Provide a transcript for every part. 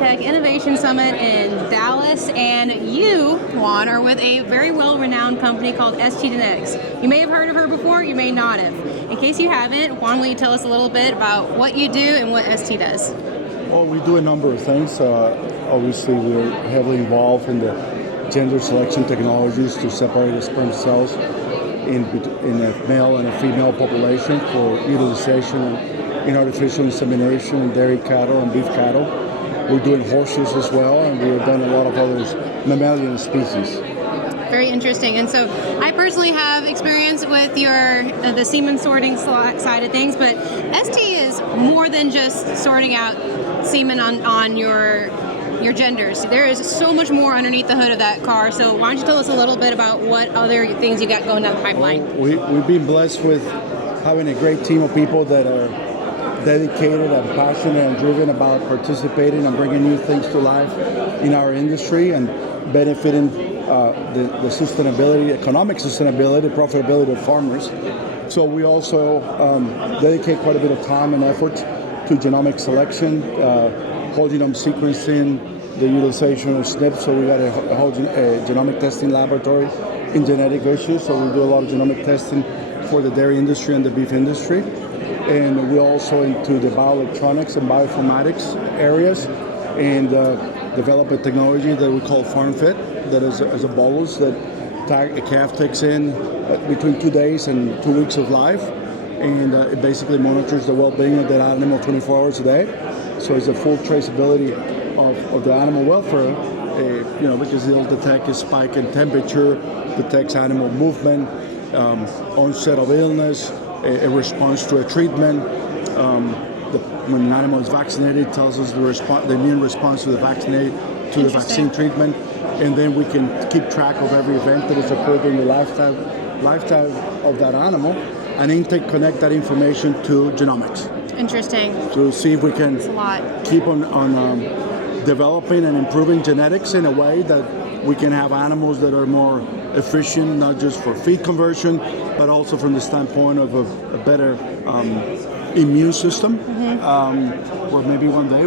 AgTech Innovation Summit in Dallas, and you, Juan, are with a very well-renowned company called STgenetics. You may have heard of her before, you may not have. In case you haven't, Juan, will you tell us a little bit about what you do and what ST does? Well, we do a number of things. Obviously, we're heavily involved in the gender selection technologies to separate the sperm cells in a male and a female population for utilization in artificial insemination in dairy cattle and beef cattle. We're doing horses as well, and we've done a lot of other mammalian species. Very interesting. And so I personally have experience with the semen sorting side of things, but ST is more than just sorting out semen on your genders. There is so much more underneath the hood of that car. So why don't you tell us a little bit about what other things you got going down the pipeline? Well, we've been blessed with having a great team of people that are dedicated and passionate and driven about participating and bringing new things to life in our industry and benefiting the sustainability, economic sustainability, profitability of farmers. So we also dedicate quite a bit of time and effort to genomic selection, whole genome sequencing, the utilization of SNPs. So we got a whole genomic testing laboratory in genetic issues. So we do a lot of genomic testing for the dairy industry and the beef industry. And we're also into the bioelectronics and bioinformatics areas, and develop a technology that we call FarmFit, that is a bolus that a calf takes in between 2 days and 2 weeks of life, and it basically monitors the well-being of that animal 24 hours a day. So it's a full traceability of the animal welfare, because it'll detect a spike in temperature, detects animal movement, onset of illness, a response to a treatment. When an animal is vaccinated, it tells us the immune response to the vaccine treatment, and then we can keep track of every event that has occurred in the lifetime of that animal, and connect that information to genomics. Interesting. To see if we can keep on developing and improving genetics in a way that we can have animals that are more efficient, not just for feed conversion, but also from the standpoint of a better immune system. Or maybe one day,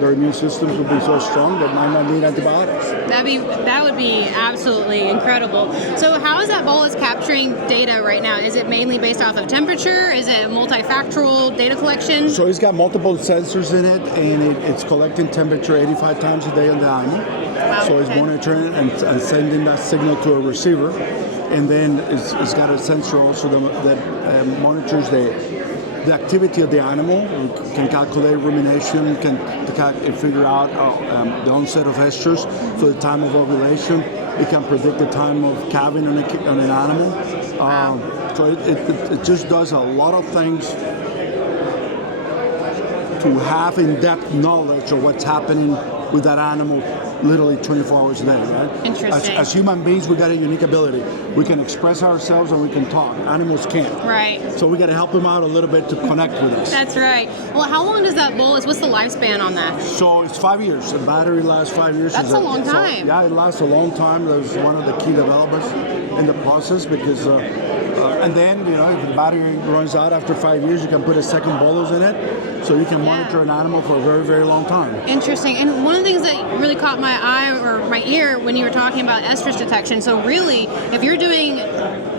their immune systems will be so strong that might not need antibiotics. That would be absolutely incredible. So how is that bolus capturing data right now? Is it mainly based off of temperature? Is it multifactorial data collection? So it's got multiple sensors in it, and it's collecting temperature 85 times a day on the animal. Wow, so it's monitoring and sending that signal to a receiver, and then it's got a sensor also that monitors the activity of the animal. We can calculate rumination, can figure out the onset of estrus, so the time of ovulation. It can predict the time of calving on an animal. So it just does a lot of things to have in-depth knowledge of what's happening with that animal literally 24 hours a day, right? Interesting. As human beings, we got a unique ability. We can express ourselves and we can talk. Animals can't. Right. So we got to help them out a little bit to connect with us. That's right. Well, how long does that bolus, what's the lifespan on that? So it's 5 years. The battery lasts 5 years. That's a long time. So, yeah, it lasts a long time. That was one of the key developments in the process because, and then, if the battery runs out after 5 years, you can put a second bolus in it. So you can monitor an animal for a very, very long time. Interesting. And one of the things that really caught my eye or my ear when you were talking about estrus detection, so really, if you're doing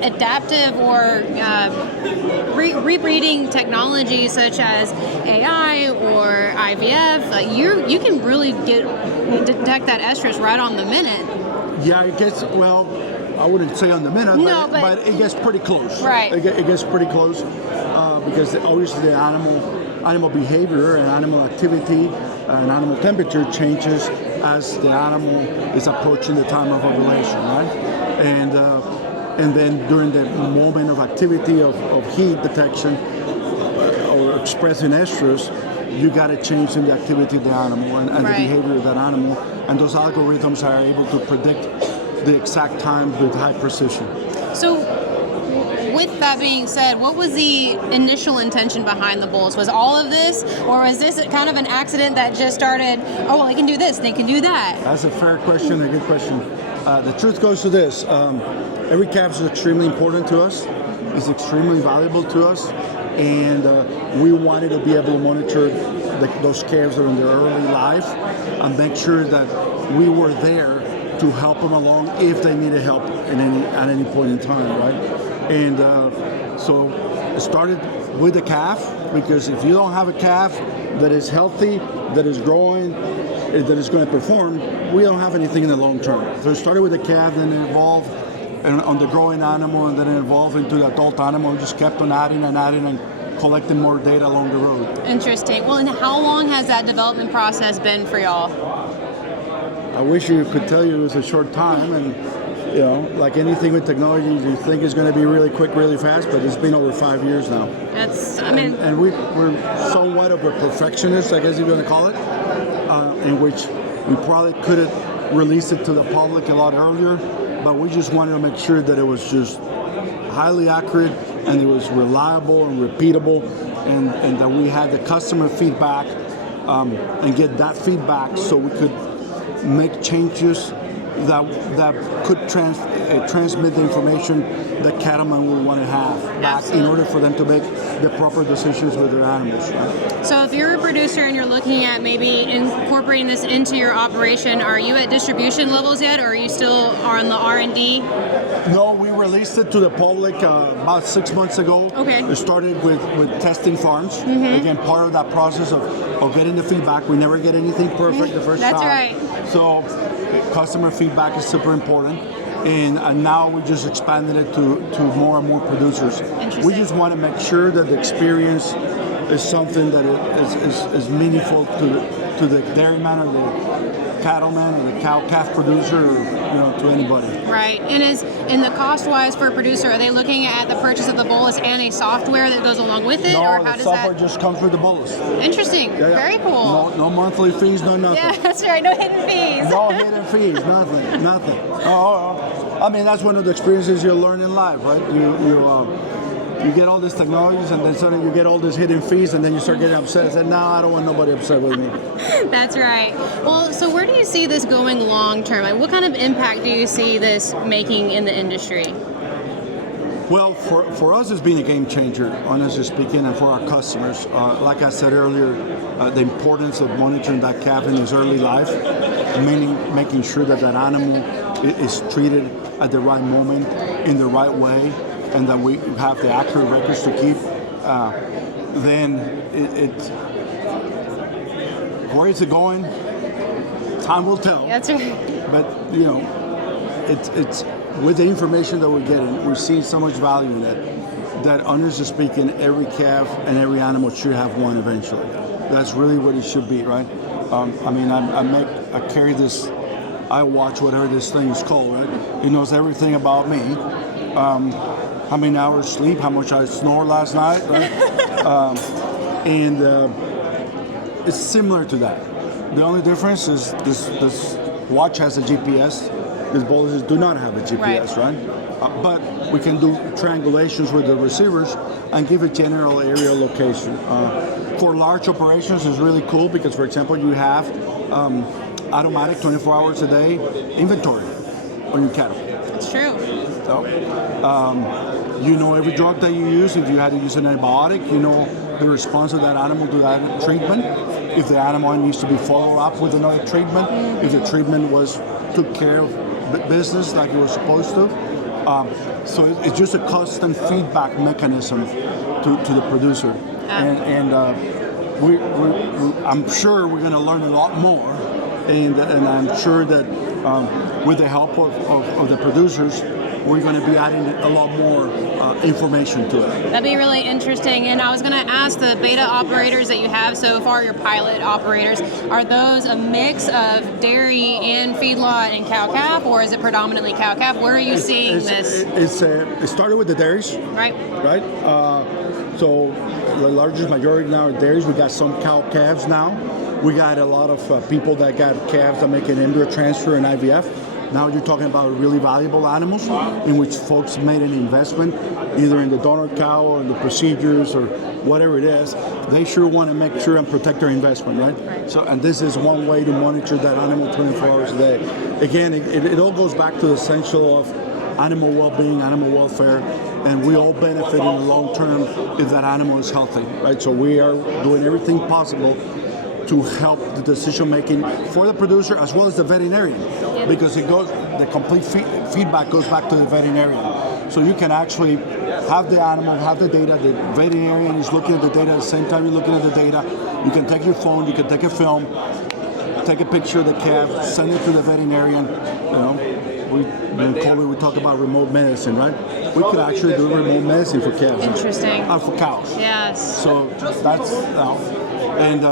adaptive or rebreeding technology such as AI or IVF, you can really detect that estrus right on the minute. Yeah, it gets, I wouldn't say on the minute, but it gets pretty close. Right. It gets pretty close because obviously the animal behavior and animal activity and animal temperature changes as the animal is approaching the time of ovulation, right? And then during the moment of activity of heat detection or expressing estrus, you got to change in the activity of the animal and the behavior of that animal, and those algorithms are able to predict the exact time with high precision. So, with that being said, what was the initial intention behind the bolus? Was all of this, or was this kind of an accident that just started, they can do this, they can do that? That's a fair question, a good question. The truth goes to this. Every calf is extremely important to us. It's extremely valuable to us. And we wanted to be able to monitor those calves that are in their early life, and make sure that we were there to help them along if they needed help at any point in time, right? And so it started with the calf, because if you don't have a calf that is healthy, that is growing, that is going to perform, we don't have anything in the long term. So it started with the calf, then it evolved on the growing animal, and then it evolved into the adult animal, and just kept on adding and collecting more data along the road. Interesting. Well, and how long has that development process been for y'all? I wish you could tell you it was a short time, and like anything with technology, you think it's going to be really quick, really fast, but it's been over 5 years now. And we're somewhat of a perfectionist, I guess you're going to call it, in which we probably could have released it to the public a lot earlier, but we just wanted to make sure that it was just highly accurate, and it was reliable and repeatable, and that we had the customer feedback and get that feedback so we could make changes that could transmit the information that cattlemen would want to have back in order for them to make the proper decisions with their animals. Right? So if you're a producer and you're looking at maybe incorporating this into your operation, are you at distribution levels yet, or are you still on the R&D? No, we released it to the public about 6 months ago. Okay. We started with testing farms. Mm-hmm. Again, part of that process of getting the feedback. We never get anything perfect the first time. That's right. So customer feedback is super important. And now we just expanded it to more and more producers. We just want to make sure that the experience is something that is meaningful to the dairyman or the cattleman or the cow-calf producer, or to anybody. Right. And the cost-wise for a producer, are they looking at the purchase of the bolus and a software that goes along with it, no, or how does that? No, the software just comes with the bolus. Interesting. Yeah. Very cool. No monthly fees, no nothing. Yeah, that's right. No hidden fees. No hidden fees, nothing. I mean, that's one of the experiences you'll learn in life, right? You get all these technologies, and then suddenly you get all these hidden fees, and then you start getting upset and say, no, I don't want nobody upset with me. That's right. Well, so where do you see this going long term? Like, what kind of impact do you see this making in the industry? Well, for us, it's been a game changer, honestly speaking, and for our customers. Like I said earlier, the importance of monitoring that calf in his early life, meaning making sure that animal is treated at the right moment, in the right way, and that we have the accurate records to keep, then where is it going? Time will tell. That's right. But it's with the information that we're getting, we're seeing so much value in it that, honestly speaking, every calf and every animal should have one eventually. That's really what it should be, right? I mean, I carry this iWatch, whatever this thing is called, right? It knows everything about me. How many hours sleep, how much I snored last night, right? And it's similar to that. The only difference is this watch has a GPS. These boluses do not have a GPS, right? But we can do triangulations with the receivers and give a general area location. For large operations, it's really cool because, for example, you have automatic 24 hours a day inventory on your cattle. It's true. So, you know every drug that you use. If you had to use an antibiotic, you know the response of that animal to that treatment. If the animal needs to be followed up with another treatment, if the treatment took care of business like it was supposed to. So it's just a constant feedback mechanism to the producer. And I'm sure we're going to learn a lot more. And I'm sure that with the help of the producers, we're going to be adding a lot more information to it. That'd be really interesting. And I was going to ask, the beta operators that you have so far, your pilot operators, are those a mix of dairy and feedlot and cow-calf, or is it predominantly cow-calf? Where are you seeing this? It started with the dairies. Right. Right? So the largest majority now are dairies. We got some cow-calves now. We got a lot of people that got calves that make an embryo transfer and IVF. Now you're talking about really valuable animals in which folks made an investment, either in the donor cow or the procedures or whatever it is. They sure want to make sure and protect their investment, right? So, and this is one way to monitor that animal 24 hours a day. Again, it all goes back to the essential of animal well-being, animal welfare, and we all benefit in the long term if that animal is healthy, right? So we are doing everything possible to help the decision making for the producer as well as the veterinarian, because the complete feedback goes back to the veterinarian. So you can actually have the animal, have the data, the veterinarian is looking at the data at the same time you're looking at the data. You can take your phone, you can take a film, take a picture of the calf, send it to the veterinarian. In COVID we talk about remote medicine, right? We could actually do remote medicine for calves. Interesting. For cows. Yes. So that's and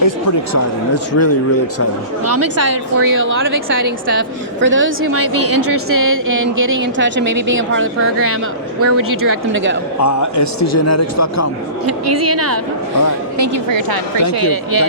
it's pretty exciting. It's really, really exciting. Well, I'm excited for you. A lot of exciting stuff. For those who might be interested in getting in touch and maybe being a part of the program, where would you direct them to go? STgenetics.com. Easy enough. All right. Thank you for your time. Appreciate Thank you. it. Yeah.